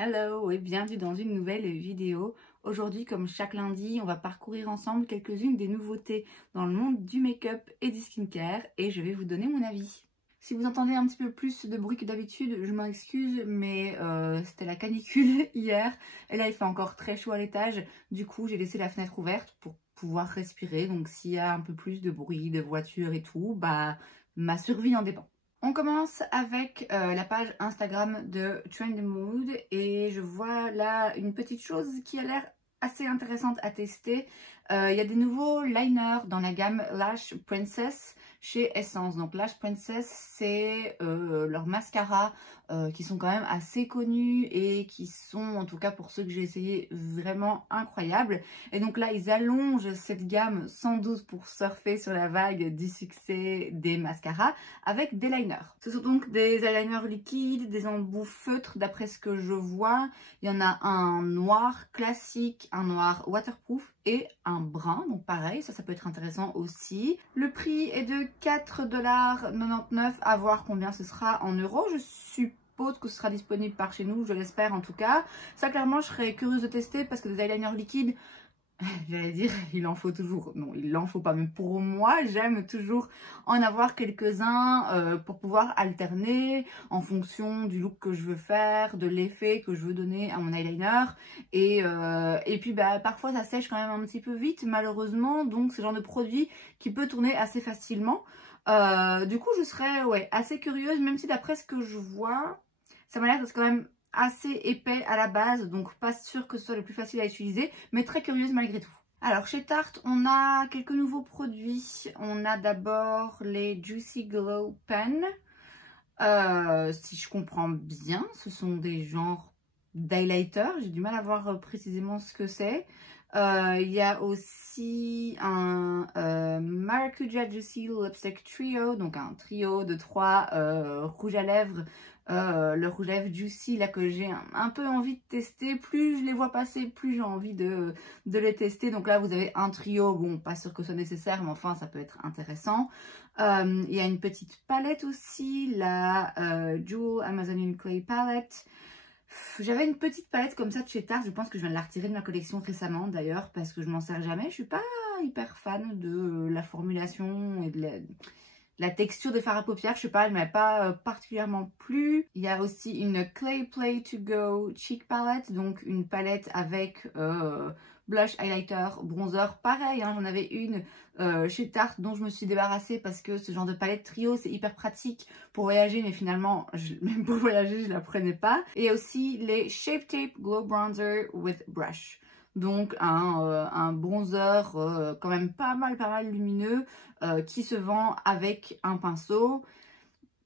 Hello et bienvenue dans une nouvelle vidéo. Aujourd'hui, comme chaque lundi, on va parcourir ensemble quelques-unes des nouveautés dans le monde du make-up et du skincare et je vais vous donner mon avis. Si vous entendez un petit peu plus de bruit que d'habitude, je m'en excuse, mais c'était la canicule hier et là il fait encore très chaud à l'étage. Du coup, j'ai laissé la fenêtre ouverte pour pouvoir respirer. Donc s'il y a un peu plus de bruit, de voitures et tout, bah ma survie en dépend. On commence avec la page Instagram de Trend Mood et je vois là une petite chose qui a l'air assez intéressante à tester. Il y a des nouveaux liners dans la gamme Lash Princess chez Essence. Donc Lash Princess, c'est leurs mascaras qui sont quand même assez connus et qui sont, en tout cas pour ceux que j'ai essayé, vraiment incroyables. Et donc là, ils allongent cette gamme sans doute pour surfer sur la vague du succès des mascaras avec des liners. Ce sont donc des eyeliners liquides, des embouts feutres d'après ce que je vois. Il y en a un noir classique, un noir waterproof et un brun, donc pareil, ça peut être intéressant aussi. Le prix est de 4,99 $, à voir combien ce sera en euros. Je suppose que ce sera disponible par chez nous, je l'espère en tout cas. Ça clairement, je serais curieuse de tester parce que des eyeliners liquides, j'allais dire, il en faut toujours. Non, il n'en faut pas. Mais pour moi, j'aime toujours en avoir quelques-uns pour pouvoir alterner en fonction du look que je veux faire, de l'effet que je veux donner à mon eyeliner. Et puis, bah, parfois, ça sèche quand même un petit peu vite, malheureusement. Donc, c'est le genre de produit qui peut tourner assez facilement. Du coup, je serais assez curieuse, même si d'après ce que je vois, ça m'a l'air d'être quand même assez épais à la base, donc pas sûr que ce soit le plus facile à utiliser, mais très curieuse malgré tout. Alors chez Tarte, on a quelques nouveaux produits. On a d'abord les Juicy Glow Pen. Si je comprends bien, ce sont des genres d'highlighter. J'ai du mal à voir précisément ce que c'est. Il y a aussi un Maracuja Juicy Lipstick Trio, donc un trio de 3 rouges à lèvres. Le rouge à lèvres Juicy là que j'ai un peu envie de tester. Plus je les vois passer, plus j'ai envie de les tester. Donc là vous avez un trio, bon pas sûr que ce soit nécessaire, mais enfin ça peut être intéressant. Il y a une petite palette aussi, la Jewel Amazonian Clay Palette. J'avais une petite palette comme ça de chez Tarte, je pense que je viens de la retirer de ma collection récemment d'ailleurs parce que je m'en sers jamais. Je suis pas hyper fan de la formulation et de la texture des fards à paupières, je sais pas, elle m'avait pas particulièrement plu. Il y a aussi une Clay Play To Go Cheek Palette, donc une palette avec blush, highlighter, bronzer. Pareil, hein, j'en avais une chez Tarte dont je me suis débarrassée parce que ce genre de palette trio, c'est hyper pratique pour voyager, mais finalement, même pour voyager, je la prenais pas. Et aussi les Shape Tape Glow Bronzer with Brush. Donc un bronzer quand même pas mal lumineux qui se vend avec un pinceau.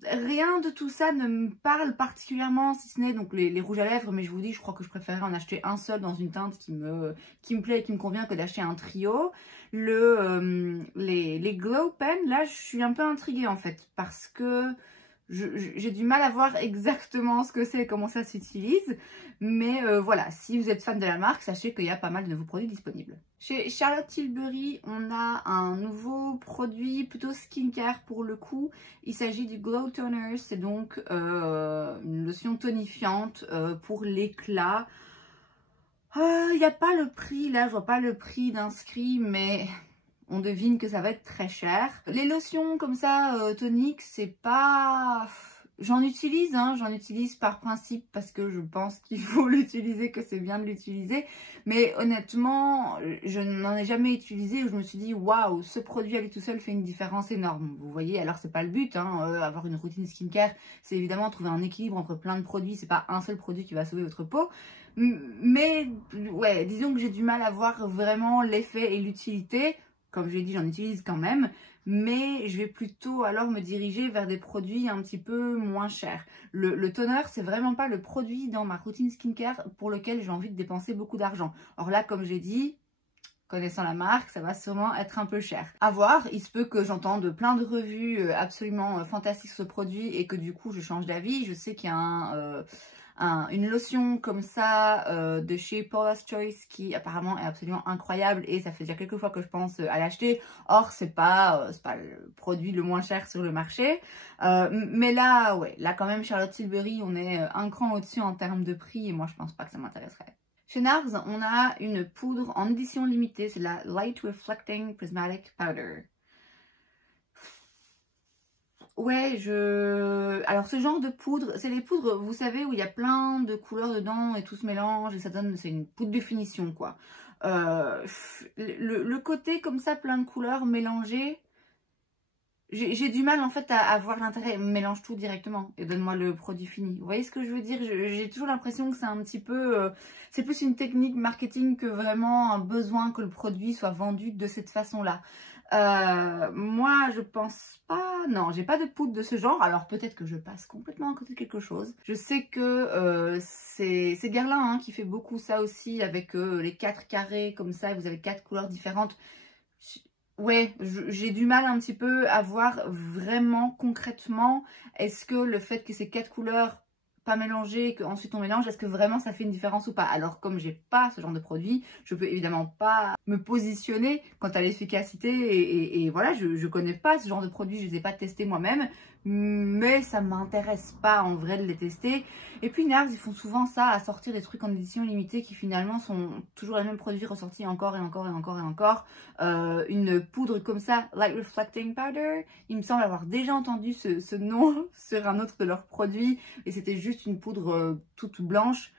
Rien de tout ça ne me parle particulièrement, si ce n'est donc les rouges à lèvres, mais je vous dis, je crois que je préférerais en acheter un seul dans une teinte qui me plaît et qui me convient que d'acheter un trio. Les Glow Pen, là je suis un peu intriguée en fait, parce que j'ai du mal à voir exactement ce que c'est et comment ça s'utilise. Mais voilà, si vous êtes fan de la marque, sachez qu'il y a pas mal de nouveaux produits disponibles. Chez Charlotte Tilbury, on a un nouveau produit plutôt skincare pour le coup. Il s'agit du Glow Toner, c'est donc une lotion tonifiante pour l'éclat. Il n'y a pas le prix, là je vois pas le prix d'inscrit, mais on devine que ça va être très cher. Les lotions comme ça, toniques, c'est pas... J'en utilise, hein, j'en utilise par principe parce que je pense qu'il faut l'utiliser, que c'est bien de l'utiliser. Mais honnêtement, je n'en ai jamais utilisé où je me suis dit waouh, ce produit à lui tout seul fait une différence énorme. Vous voyez, alors c'est pas le but, hein, avoir une routine skincare, c'est évidemment trouver un équilibre entre plein de produits. C'est pas un seul produit qui va sauver votre peau. Mais ouais, disons que j'ai du mal à voir vraiment l'effet et l'utilité. Comme je l'ai dit, j'en utilise quand même, mais je vais plutôt alors me diriger vers des produits un petit peu moins chers. Le toner, c'est vraiment pas le produit dans ma routine skincare pour lequel j'ai envie de dépenser beaucoup d'argent. Or là, comme j'ai dit, connaissant la marque, ça va sûrement être un peu cher. À voir, il se peut que j'entende plein de revues absolument fantastiques sur ce produit et que du coup je change d'avis. Je sais qu'il y a une lotion comme ça de chez Paula's Choice qui apparemment est absolument incroyable et ça fait déjà quelques fois que je pense à l'acheter. Or c'est pas le produit le moins cher sur le marché, mais là ouais, là quand même Charlotte Tilbury on est un cran au-dessus en termes de prix et moi je pense pas que ça m'intéresserait. Chez NARS on a une poudre en édition limitée, c'est la Light Reflecting Prismatic Powder. Ouais, alors ce genre de poudre, c'est les poudres, vous savez, où il y a plein de couleurs dedans et tout se mélange et ça donne, c'est une poudre de finition quoi. Le côté comme ça, plein de couleurs mélangées, j'ai du mal en fait à voir l'intérêt. Mélange tout directement et donne-moi le produit fini. Vous voyez ce que je veux dire? J'ai toujours l'impression que c'est un petit peu, c'est plus une technique marketing que vraiment un besoin que le produit soit vendu de cette façon-là. Moi je pense pas, non j'ai pas de poudre de ce genre, alors peut-être que je passe complètement à côté de quelque chose. Je sais que c'est Guerlain hein, qui fait beaucoup ça aussi avec les 4 carrés comme ça, vous avez 4 couleurs différentes. Ouais, j'ai du mal un petit peu à voir vraiment concrètement, est-ce que le fait que ces 4 couleurs pas mélangées et qu'ensuite on mélange, est-ce que vraiment ça fait une différence ou pas? Alors comme j'ai pas ce genre de produit, je peux évidemment pas me positionner quant à l'efficacité et voilà, je connais pas ce genre de produit, je les ai pas testés moi-même, mais ça m'intéresse pas en vrai de les tester. Et puis NARS ils font souvent ça, à sortir des trucs en édition limitée qui finalement sont toujours les mêmes produits ressortis encore et encore et encore et encore. Une poudre comme ça, Light Reflecting Powder, il me semble avoir déjà entendu ce nom sur un autre de leurs produits et c'était juste une poudre toute blanche.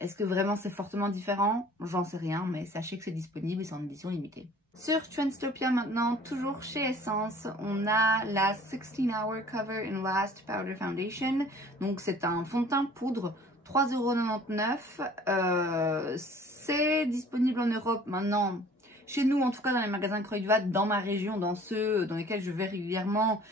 Est-ce que vraiment c'est fortement différent? J'en sais rien, mais sachez que c'est disponible et c'est en édition limitée. Sur Trendstopia maintenant, toujours chez Essence, on a la 16 Hour Cover and Last Powder Foundation. Donc c'est un fond de teint poudre, 3,99 €. C'est disponible en Europe maintenant. Chez nous, en tout cas dans les magasins Kruidvat, dans ma région, dans ceux dans lesquels je vais régulièrement,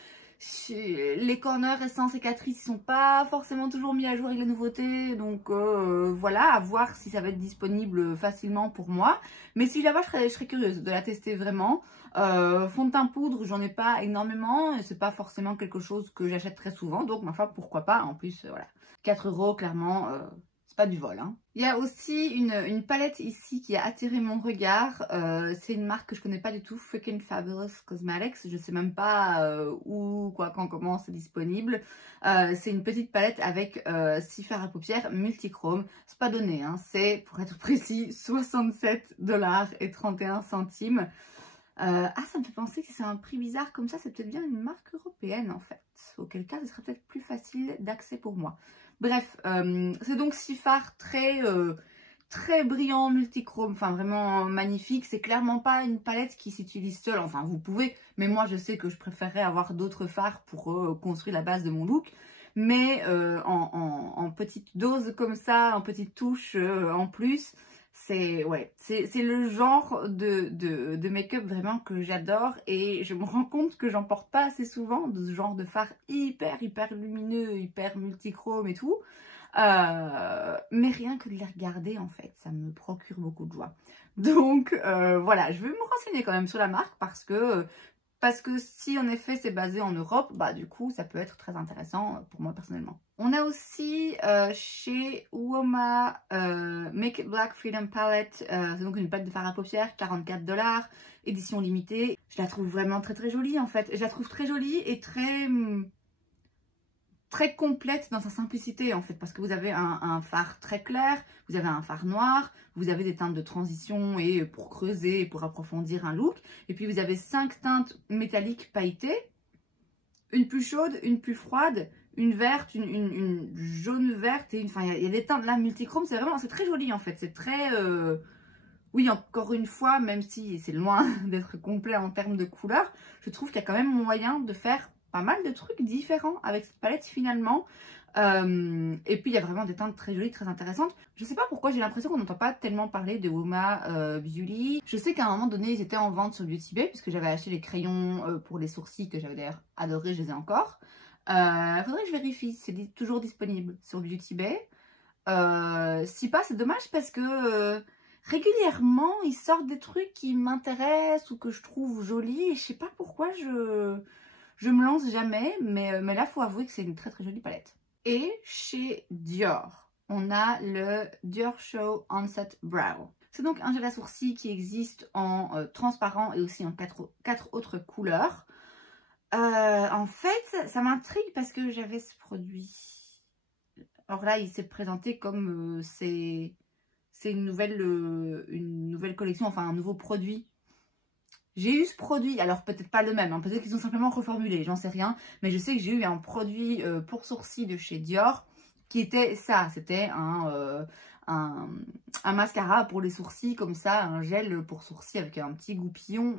les corners Essence et Catrice ne sont pas forcément toujours mis à jour avec les nouveautés. Donc voilà, à voir si ça va être disponible facilement pour moi. Mais si là-bas, je serais curieuse de la tester vraiment. Fond de teint poudre, j'en ai pas énormément. Et c'est pas forcément quelque chose que j'achète très souvent. Donc ma foi, pourquoi pas. En plus, voilà, 4 €, clairement... c'est pas du vol, hein. Il y a aussi une palette ici qui a attiré mon regard. C'est une marque que je connais pas du tout, Freaking Fabulous Cosmetics. Je sais même pas où, quoi, quand, comment c'est disponible. C'est une petite palette avec 6 fards à paupières multichrome. C'est pas donné, hein. C'est, pour être précis, 67,31 $. Ah, ça me fait penser que c'est un prix bizarre comme ça. C'est peut-être bien une marque européenne en fait. Auquel cas, ce serait peut-être plus facile d'accès pour moi. Bref, c'est donc 6 fards très brillants, multichrome, enfin vraiment magnifique. C'est clairement pas une palette qui s'utilise seule, enfin vous pouvez, mais moi je sais que je préférerais avoir d'autres fards pour construire la base de mon look. Mais en petite dose comme ça, en petite touche en plus, c'est ouais, c'est le genre de make-up vraiment que j'adore et je me rends compte que j'en porte pas assez souvent, de ce genre de fard hyper lumineux, hyper multichrome et tout. Mais rien que de les regarder en fait, ça me procure beaucoup de joie. Donc voilà, je vais me renseigner quand même sur la marque parce que si en effet c'est basé en Europe, bah du coup ça peut être très intéressant pour moi personnellement. On a aussi chez Uoma Make It Black Freedom Palette, c'est donc une palette de fard à paupières, 44 $, édition limitée. Je la trouve vraiment très jolie en fait. Je la trouve très jolie et très complète dans sa simplicité en fait, parce que vous avez un fard très clair, vous avez un fard noir, vous avez des teintes de transition et pour creuser et pour approfondir un look, et puis vous avez 5 teintes métalliques pailletées, une plus chaude, une plus froide, une verte, une jaune verte, et enfin il y a des teintes là multichrome, c'est très joli en fait, c'est très... Oui, encore une fois, même si c'est loin d'être complet en termes de couleurs, je trouve qu'il y a quand même moyen de faire pas mal de trucs différents avec cette palette finalement. Et puis il y a vraiment des teintes très jolies, très intéressantes. Je sais pas pourquoi j'ai l'impression qu'on n'entend pas tellement parler de Uoma Beauty. Je sais qu'à un moment donné ils étaient en vente sur Beauty Bay puisque j'avais acheté les crayons pour les sourcils que j'avais d'ailleurs adoré, je les ai encore. Faudrait que je vérifie si c'est toujours disponible sur Beauty Bay. Si pas, c'est dommage parce que régulièrement ils sortent des trucs qui m'intéressent ou que je trouve jolis et je sais pas pourquoi je me lance jamais, mais là faut avouer que c'est une très jolie palette. Et chez Dior, on a le Dior Show Onset Brow. C'est donc un gel à sourcils qui existe en transparent et aussi en quatre autres couleurs. En fait, ça m'intrigue parce que j'avais ce produit. Alors là, il s'est présenté comme c'est une nouvelle collection, enfin un nouveau produit. J'ai eu ce produit, alors peut-être pas le même, hein, peut-être qu'ils ont simplement reformulé, j'en sais rien. Mais je sais que j'ai eu un produit pour sourcils de chez Dior qui était ça. C'était un mascara pour les sourcils, comme ça, un gel pour sourcils avec un petit goupillon,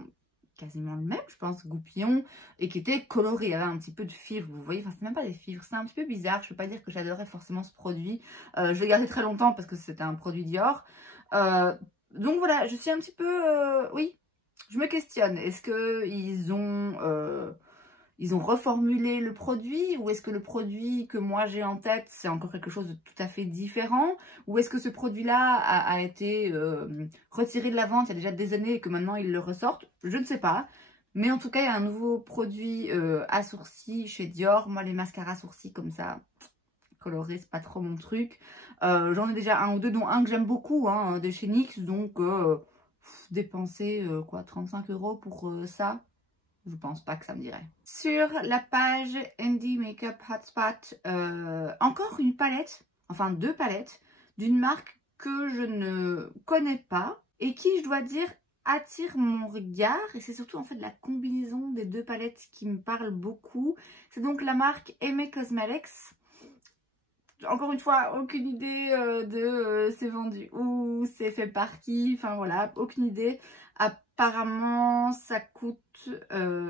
quasiment le même, je pense, goupillon, et qui était coloré. Il y avait un petit peu de fibres, vous voyez, enfin, c'est même pas des fibres, c'est un petit peu bizarre. Je peux pas dire que j'adorais forcément ce produit. Je l'ai gardé très longtemps parce que c'était un produit Dior. Donc voilà, je suis un petit peu, oui. Je me questionne, est-ce qu'ils ont reformulé le produit, ou est-ce que le produit que moi j'ai en tête, c'est encore quelque chose de tout à fait différent, ou est-ce que ce produit-là a été retiré de la vente il y a déjà des années et que maintenant ils le ressortent? Je ne sais pas. Mais en tout cas, il y a un nouveau produit à sourcils chez Dior. Moi, les mascaras sourcils comme ça, colorés, c'est pas trop mon truc. J'en ai déjà un ou deux, dont un que j'aime beaucoup, hein, de chez NYX, donc... dépenser quoi, 35 € pour ça, je pense pas que ça me dirait. Sur la page Indie Makeup Hotspot, encore une palette, enfin 2 palettes d'une marque que je ne connais pas et qui, je dois dire, attire mon regard. Et c'est surtout en fait la combinaison des 2 palettes qui me parle beaucoup. C'est donc la marque Aimé Cosmetics. Encore une fois, aucune idée de c'est vendu où, c'est fait par qui, enfin voilà, aucune idée. Apparemment, ça coûte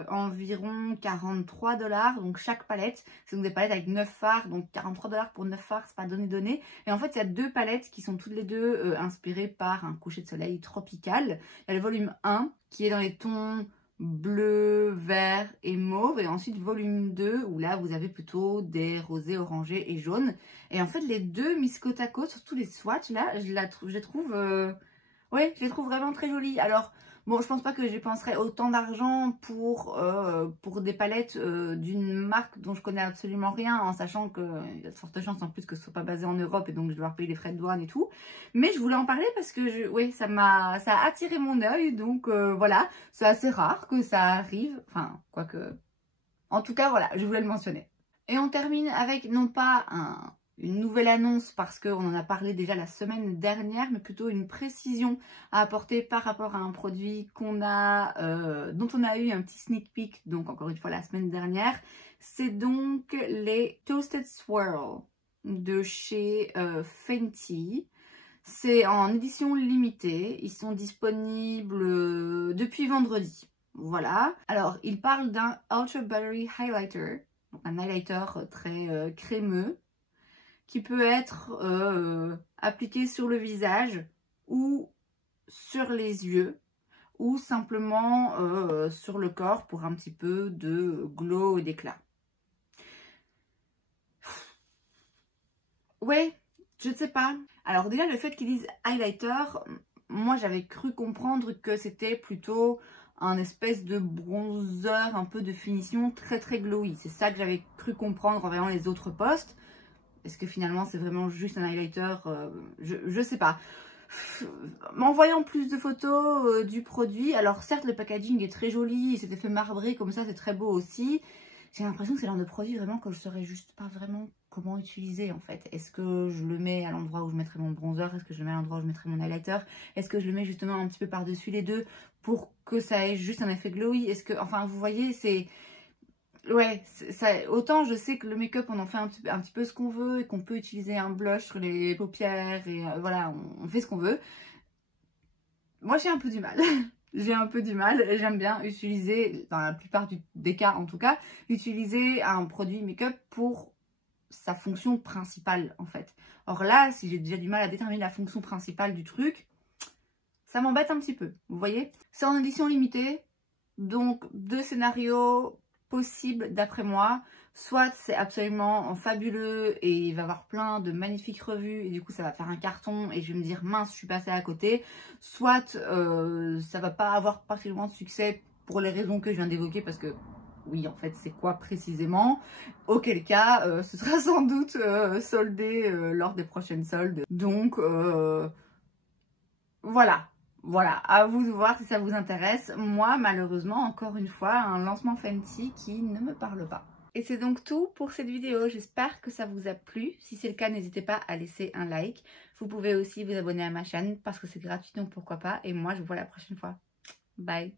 environ 43 $, donc chaque palette. C'est donc des palettes avec 9 fards, donc 43 $ pour 9 fards, c'est pas donné. Et en fait, il y a 2 palettes qui sont toutes les deux inspirées par un coucher de soleil tropical. Il y a le volume 1 qui est dans les tons bleu, vert et mauve, et ensuite volume 2 où là vous avez plutôt des rosés, orangés et jaunes. Et en fait les deux mis côte à côte, surtout les swatchs là, je les trouve ouais, je les trouve vraiment très jolies. Alors bon, je pense pas que je dépenserais autant d'argent pour des palettes d'une marque dont je connais absolument rien, en sachant qu'il y a de fortes chances en plus que ce soit pas basé en Europe et donc je dois payer les frais de douane et tout. Mais je voulais en parler parce que oui, ça a attiré mon œil, donc voilà, c'est assez rare que ça arrive, enfin quoique. En tout cas voilà, je voulais le mentionner. Et on termine avec non pas une nouvelle annonce parce qu'on en a parlé déjà la semaine dernière, mais plutôt une précision à apporter par rapport à un produit dont on a eu un petit sneak peek, donc encore une fois la semaine dernière. C'est donc les Toasted Swirl de chez Fenty. C'est en édition limitée, ils sont disponibles depuis vendredi. Voilà. Alors, ils parlent d'un Ultra Buttery Highlighter, un highlighter très crémeux, qui peut être appliqué sur le visage ou sur les yeux ou simplement sur le corps pour un petit peu de glow et d'éclat. Ouais, je ne sais pas. Alors déjà le fait qu'ils disent highlighter, moi j'avais cru comprendre que c'était plutôt un espèce de bronzer, un peu de finition très très glowy. C'est ça que j'avais cru comprendre en voyant les autres posts. Est-ce que finalement c'est vraiment juste un highlighter? Je sais pas. En voyant plus de photos du produit, alors certes le packaging est très joli, c'était fait marbrer comme ça, c'est très beau aussi. J'ai l'impression que c'est l'un de produits vraiment que je saurais juste pas vraiment comment utiliser en fait. Est-ce que je le mets à l'endroit où je mettrai mon bronzer? Est-ce que je le mets à l'endroit où je mettrai mon highlighter? Est-ce que je le mets justement un petit peu par-dessus les deux pour que ça ait juste un effet glowy? Est-ce que, enfin vous voyez, c'est... Ouais, autant je sais que le make-up on en fait un petit peu ce qu'on veut et qu'on peut utiliser un blush sur les paupières et voilà, on fait ce qu'on veut. Moi j'ai un peu du mal. J'ai un peu du mal et j'aime bien utiliser, dans la plupart des cas en tout cas, utiliser un produit make-up pour sa fonction principale en fait. Or là, si j'ai déjà du mal à déterminer la fonction principale du truc, ça m'embête un petit peu, vous voyez. C'est en édition limitée, donc 2 scénarios possibles d'après moi. Soit c'est absolument fabuleux et il va y avoir plein de magnifiques revues et du coup ça va faire un carton et je vais me dire mince je suis passée à côté. Soit ça va pas avoir particulièrement de succès pour les raisons que je viens d'évoquer parce que oui, en fait, c'est quoi précisément? Auquel cas, ce sera sans doute soldé lors des prochaines soldes. Donc, voilà. Voilà, à vous de voir si ça vous intéresse. Moi, malheureusement, encore une fois, un lancement Fenty qui ne me parle pas. Et c'est donc tout pour cette vidéo. J'espère que ça vous a plu. Si c'est le cas, n'hésitez pas à laisser un like. Vous pouvez aussi vous abonner à ma chaîne parce que c'est gratuit, donc pourquoi pas. Et moi, je vous vois la prochaine fois. Bye!